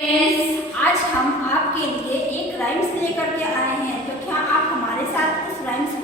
friends, आज हम आपके लिए एक राइम्स लेकर के आए हैं, तो क्या आप हमारे साथ उस राइम्स